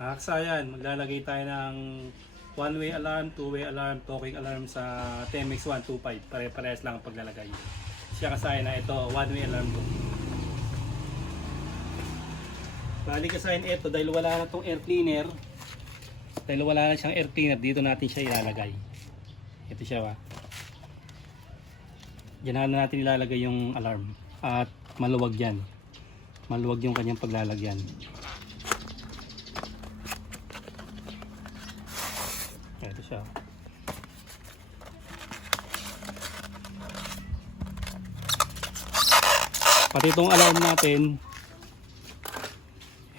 Aksayan, maglalagay tayo ng one-way alarm, two-way alarm, talking alarm sa TMX125. Pare-parehas lang ang paglalagay. Siya kasayan na ito, one-way alarm to. Bali kasayan ito, dahil wala na itong air cleaner, dahil wala na siyang air cleaner, dito natin siya ilalagay. Ito siya ba? Diyan na natin ilalagay yung alarm. At maluwag yan. Maluwag yung kanyang paglalagyan. Ito siya. Pati itong alarm natin,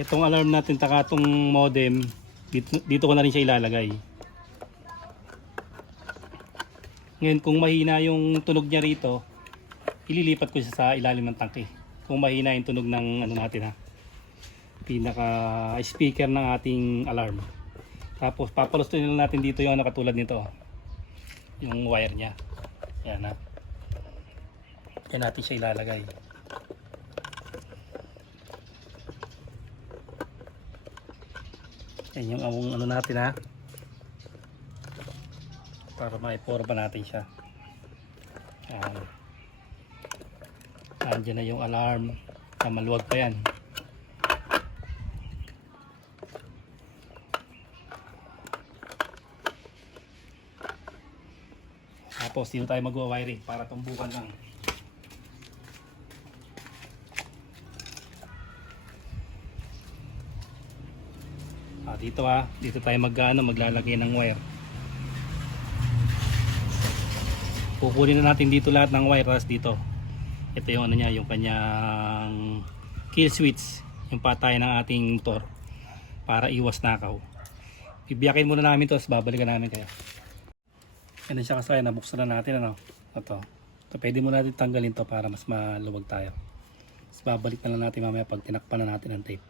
itong alarm natin taka itong modem, dito ko na rin siya ilalagay. Ngayon kung mahina yung tunog niya rito, ililipat ko siya sa ilalim ng tangke. Kung mahina yung tunog ng ano natin ha, pinaka speaker ng ating alarm. Tapos papalustuin lang natin dito yung ano katulad nito, yung wire niya. Yan ha. Yan natin siya ilalagay. Yan yung ano natin ha, para maiporma natin siya. Yan. Nandiyan na yung alarm na maluwag pa yan. Tapos dito tayo mag-wiring para tumbukan lang. Dito tayo maglalagay ng wire. Kukunin na natin dito lahat ng wire, tapos dito. Ito yung ano niya, yung kanyang kill switch, yung patay ng ating motor para iwas nakaw. Ibiyakin muna namin to, tapos babalikan namin kayo. Yan siya kasaya, nabuksan na natin ano. Ito. Pwede mo natin tanggalin to para mas maluwag tayo. Tapos babalik na lang natin mamaya pag tinakpan na natin ang tape.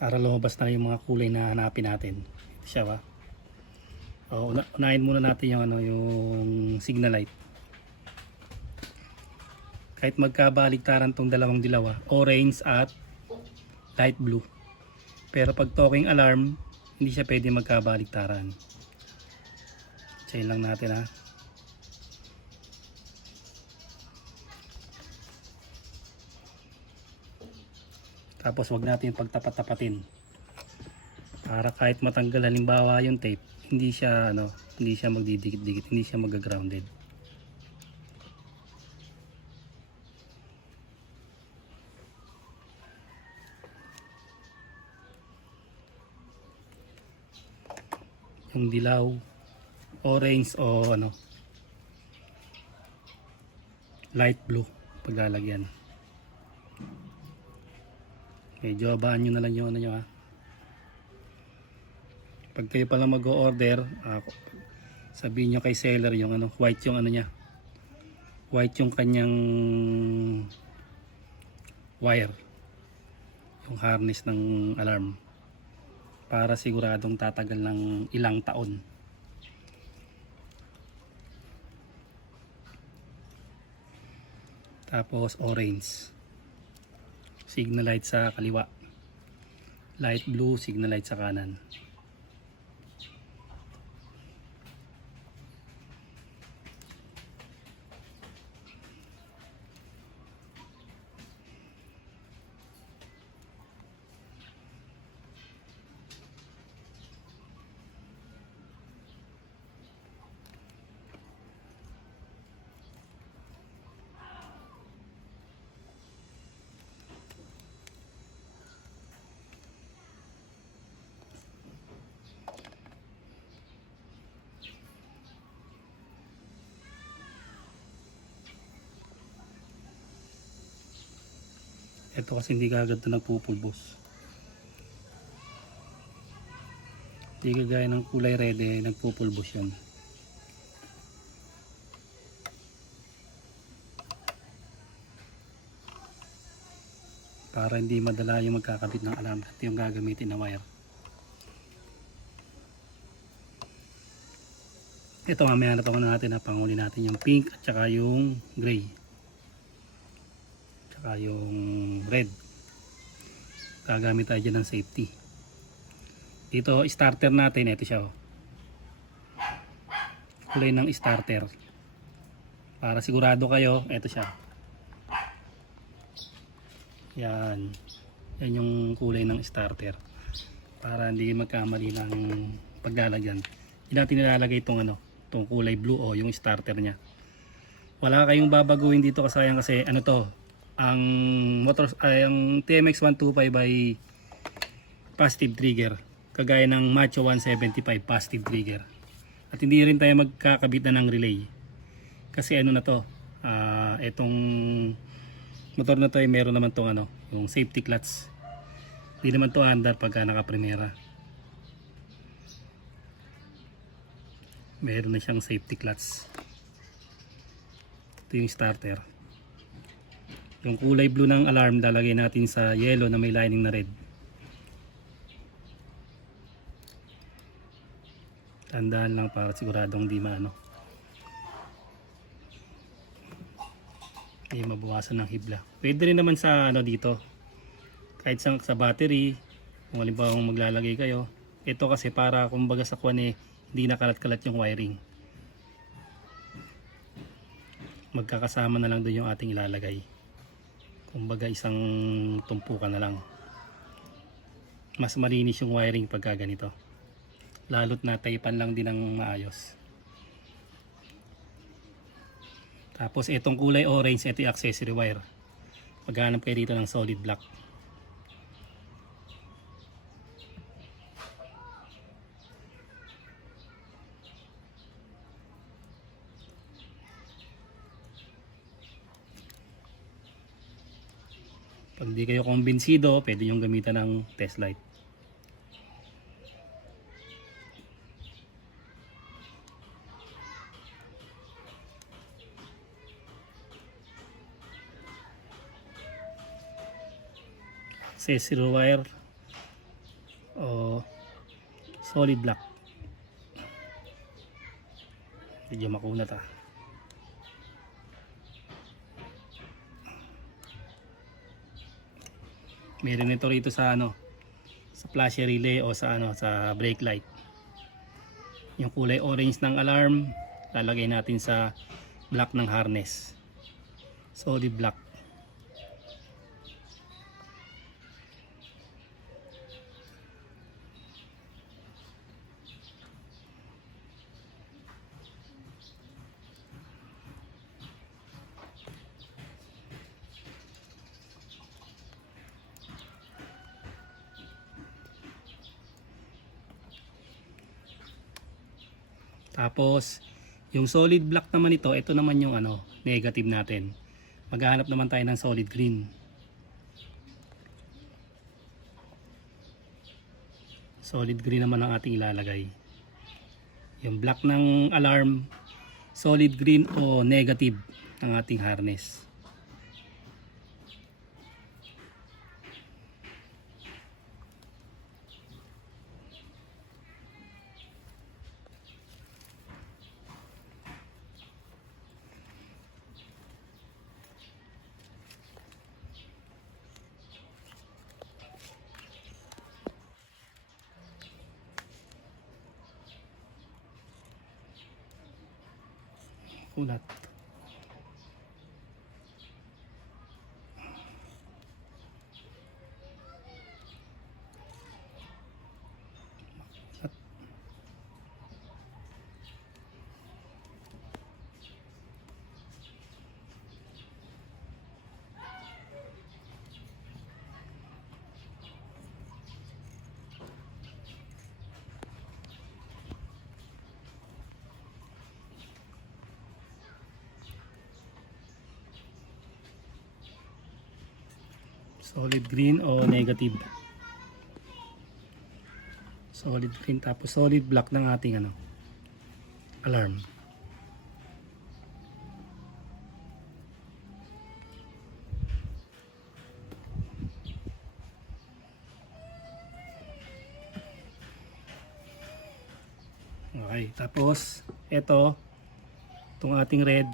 Para lumabas na yung mga kulay na hanapin natin. Ito siya ba? Unahin muna natin yung yung signal light. Kahit magkabaligtaran tong dalawang dilaw, orange at light blue. Pero pag talking alarm, hindi siya pwede magkabaligtaran. Chain lang natin ha. Tapos wag natin pagtapat-tapatin. Para kahit matanggal halimbawa yung tape, hindi siya magdidikit-dikit, hindi siya mag-grounded. Yung dilaw, orange o light blue paglalagyan. Medyo abaan nyo na lang yung nyo ha. Pag kayo pala mag-o-order, sabihin nyo kay seller yung white yung niya. White yung kanyang wire. Yung harness ng alarm. Para siguradong tatagal ng ilang taon. Tapos orange. Signal light sa kaliwa. Light blue, signal light sa kanan. Ito kasi hindi kagad na nagpupulbos. Hindi kagaya ng kulay red nagpupulbos yan. Para hindi madala yung magkakabit ng alarm at yung gagamitin na wire. Ito mamaya na natin na panguli natin yung pink at saka yung gray. Saka yung red. gagamit tayo dyan ng safety. Dito starter natin, ito siya oh. Kulay ng starter. Para sigurado kayo, ito siya. Yan. Yan yung kulay ng starter. Para hindi magkamali ng paglalagyan. Hindi natin nilalagay itong ano, itong kulay blue o yung starter niya. Wala kayong babaguhin dito kasayang kasi ano to, ang motor ay ang TMX 125 by positive trigger. Kagaya ng Macho 175 positive trigger. At hindi rin tayo magkakabit na ng relay. Kasi ano na to, itong motor na to ay meron naman tong ano, yung safety clutch. Hindi naman to under pagka naka-primera. Meron na siyang safety clutch. Ito yung starter. Yung kulay blue ng alarm lalagay natin sa yellow na may lining na red. Tandaan lang para siguradong di maano. Hindi mabawasan ng hibla. Pwede rin naman sa ano dito. Kahit sa battery, kung halimbawa maglalagay kayo. Ito kasi para kumbaga sa kwan eh, hindi nakalat-kalat yung wiring. Magkakasama na lang doon yung ating ilalagay. Kumbaga isang tumpukan na lang. Mas malinis yung wiring pagka ganito. Lalo't na taypan lang din ng maayos. Tapos itong kulay orange, ito yung accessory wire. Maghanap kayo dito ng solid black. Pag di kayo kumbinsido, pwede yung gamitan ng test light. Accessory wire o solid black. Medyo makunat ah. Meron ito rito sa ano, sa flasher relay o sa ano, sa brake light. Yung kulay orange ng alarm lalagay natin sa black ng harness. Solid black. Tapos, yung solid black naman ito naman yung ano, negative natin. Maghahanap naman tayo ng solid green. Solid green naman ang ating ilalagay. Yung black ng alarm, solid green o negative ang ating harness. Ulat. Solid green o negative. Solid green tapos solid black ng ating ano, alarm. Okay, tapos itong ating red,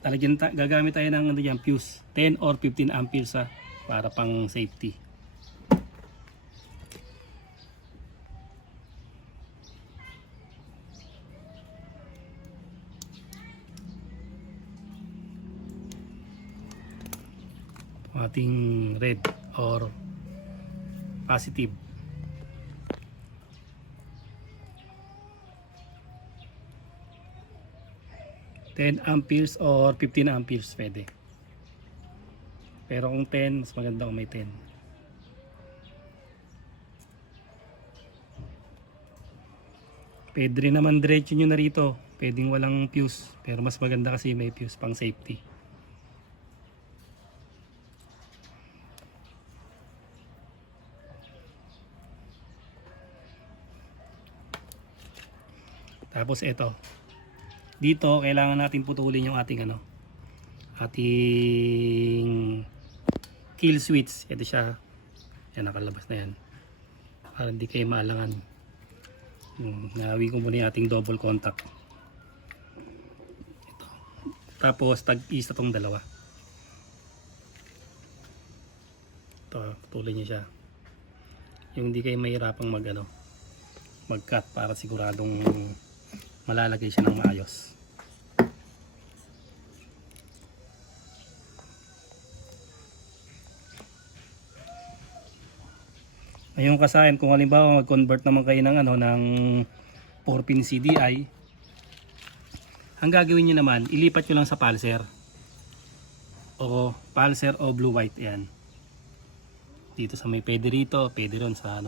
gagamit tayo ng ano dyan, fuse 10 or 15 amperes sa para pang safety. Ating red or positive. 10 amperes or 15 amperes pwede. Pero kung 10, mas maganda kung may 10. Pwede rin naman diretso nyo na rito. Pwedeng walang fuse. Pero mas maganda kasi may fuse pang safety. Tapos ito. Dito kailangan natin putulin yung ating ating kill switch. Ito siya. Yan, nakalabas na yan. Para hindi kayo maalangan. Nahawi ko muna yung ating double contact. Ito. Tapos tag-isa tong dalawa. Ito, putulin nyo siya. Yung hindi kayo mahirapang mag-cut para siguradong malalagay siya ng maayos. Ngayon kasayan, kung halimbawa mag-convert naman kayo ng 4-pin CDI, ang gagawin niyo naman, ilipat nyo lang sa pulser o blue white. Yan. Dito sa may pwede rito, pwede ron sa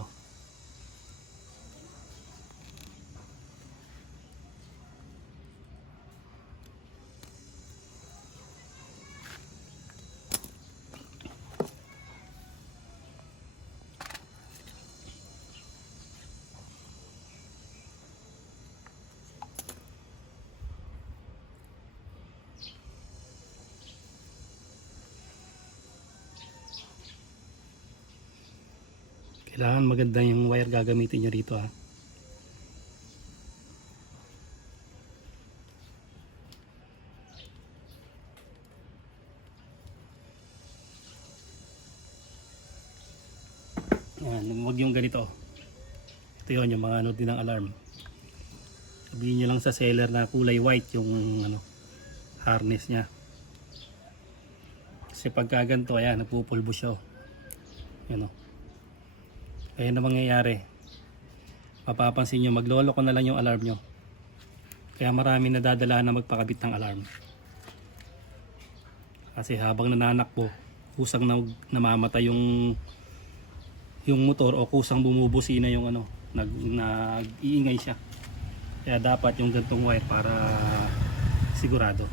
kailangan maganda yung wire gagamitin nyo rito ha. Yan, huwag yung ganito. Ito yun, yung mga din ng alarm. Sabihin nyo lang sa seller na kulay white yung harness nya. Kasi pagka ganito, ayan, nagpupulbo siya. Yan o. Kaya na mangyayari, mapapansin nyo, maglolo ko na lang yung alarm nyo. Kaya marami nadadala na magpakabit ng alarm. Kasi habang nananakbo, kusang namamatay yung motor o kusang bumubusina yung nag-iingay siya. Kaya dapat yung gantong wire para sigurado.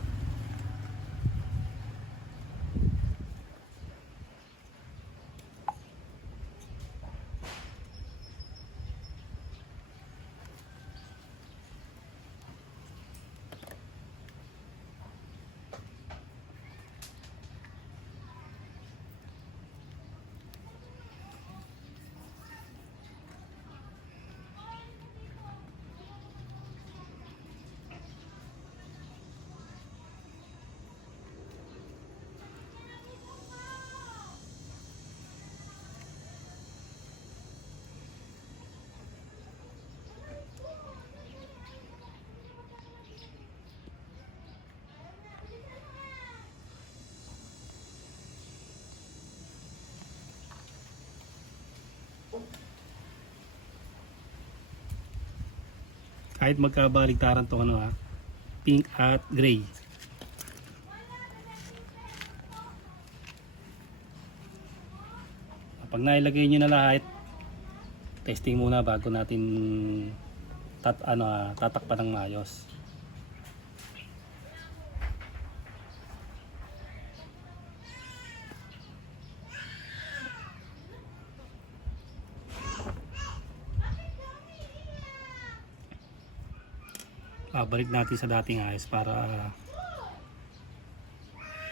Kahit magkabaligtaran to pink at gray. Pag nailagay nyo na lahat, testing muna bago natin tatakpan ng maayos. Balik natin sa dating ayos para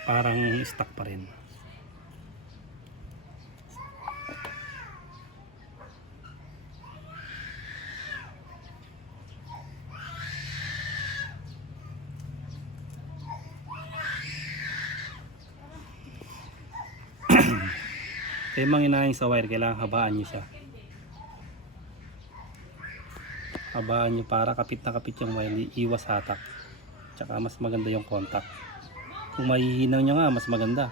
parang stock pa rin. Yung manginahin sa wire, kailangan habaan nyo siya. Habaan nyo para kapit na kapit yung wire, iwas hatak. Tsaka mas maganda yung contact. Kung mahihinang nyo nga, mas maganda.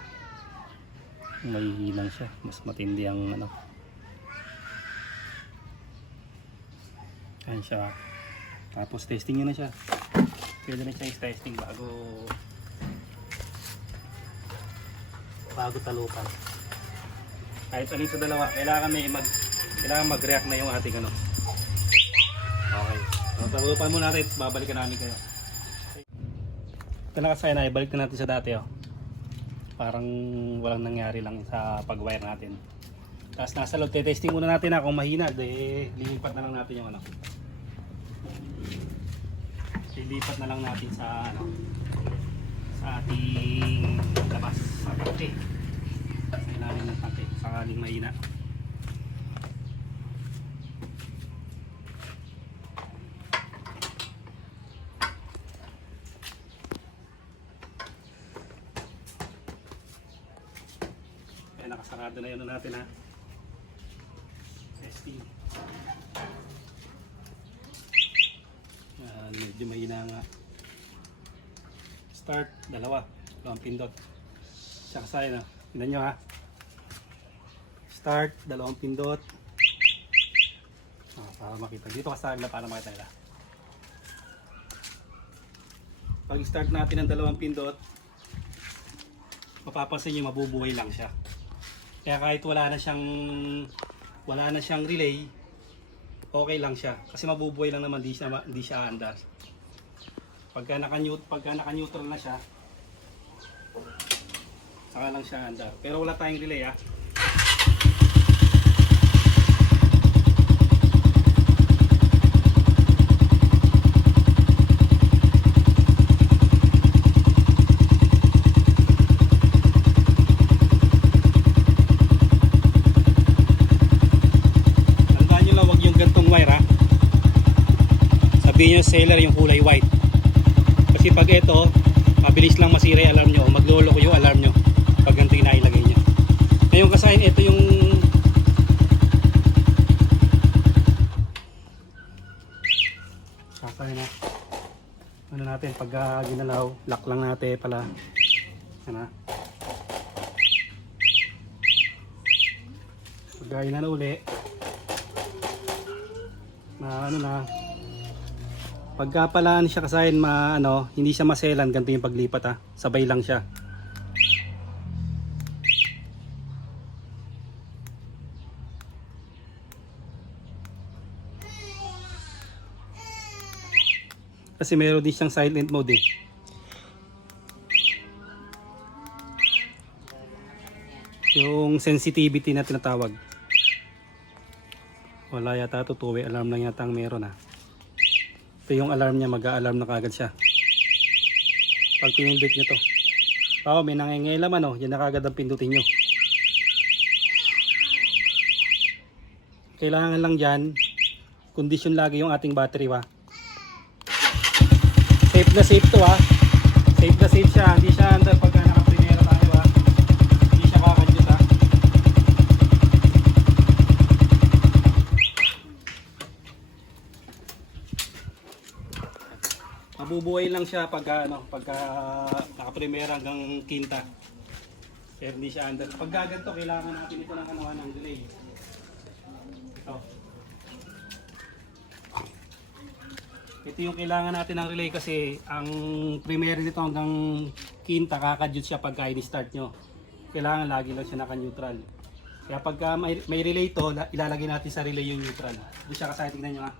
Kung mahihinang siya, mas matindi ang ano. Ayan siya. Tapos testing nyo na siya. Pwede na siya testing bago talupan. Kahit alin sa dalawa, kailangan mag-react na yung ating ano. Okay. So, talupan muna natin, babalikan namin kayo. Ito na kasi na, ibalik na natin sa dati oh. Parang walang nangyari lang sa pag-wire natin. Tapos nasa loob, testing muna natin na kung mahina, lilipat na lang natin yung ano. Lilipat na lang natin sa ano, sa ating labas, sa pati. Sa ilalim ng pati, sakaling mahina. Kaya nakasarado na yun natin ha. Testing. Medyo mahina nga. Start, dalawang pindot. Tsaka sa'yo na. Tignan nyo ha. Start, dalawang pindot. Para makita. Dito ka sa kanila para makita nila. Pag start natin ng dalawang pindot, mapapansin nyo mabubuhay lang siya. Kaya kahit wala na siyang relay, okay lang siya. Kasi mabubuhay lang naman, di siya aandar. Pagka naka-neutral na siya, saka lang siya aandar. Pero wala tayong relay ha. Sabihin nyo seller yung kulay white. Kasi pag ito, mabilis lang masira yung alarm nyo o magloloko yung alarm nyo pag ganito yung nailagay nyo. Ngayon kasahin, ito yung kasahin na ano natin, pag ginalaw, lock lang natin pala. Ano? Pag na uli na ano na, pagka palaan siya kasahin hindi siya maselan, ganito yung paglipat ha. Sabay lang siya. Kasi meron din siyang silent mode eh. Yung sensitivity na tinatawag. Wala yata ito, two-way alarm lang yata ang meron ha. Ito yung alarm niya, mag-a-alarm na kagad siya pag pinindot nyo to. May nangingailaman yan na kagad ang pindutin nyo. Kailangan lang dyan, condition lagi yung ating battery ha. Safe na safe to ha. Safe na safe siya, hindi siya under pagka naka-primera tayo ha. Hindi siya kakadyot ha. Mabubuhay lang siya pagka naka-primera hanggang quinta. Kaya hindi siya under. Pag gaganto, kailangan natin ito ng delay. Ito yung kailangan natin ng relay kasi ang primera nito hanggang quinta kakadyot siya pagka i-start nyo. Kailangan lagi lang siya naka-neutral. Kaya pagka may relay to, ilalagay natin sa relay yung neutral. Doon siya kasaya, tignan nyo ha.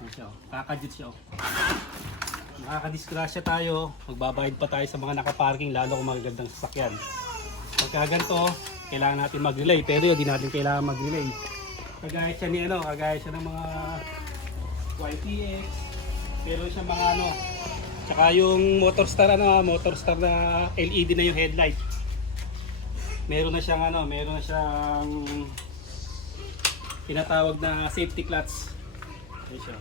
Ayan siya, kakadyot siya. Nakakadisgrasya tayo, magbabayad pa tayo sa mga nakaparking, lalo kung magagandang sasakyan. Pagka ganito, kailangan natin mag-relay, pero yun, di natin kailangan mag-relay. Kagaya siya ng mga YTX, meron siya mga tsaka yung Motorstar na LED na yung headlight. Meron na siyang tinatawag na safety clutch. Ayan siya.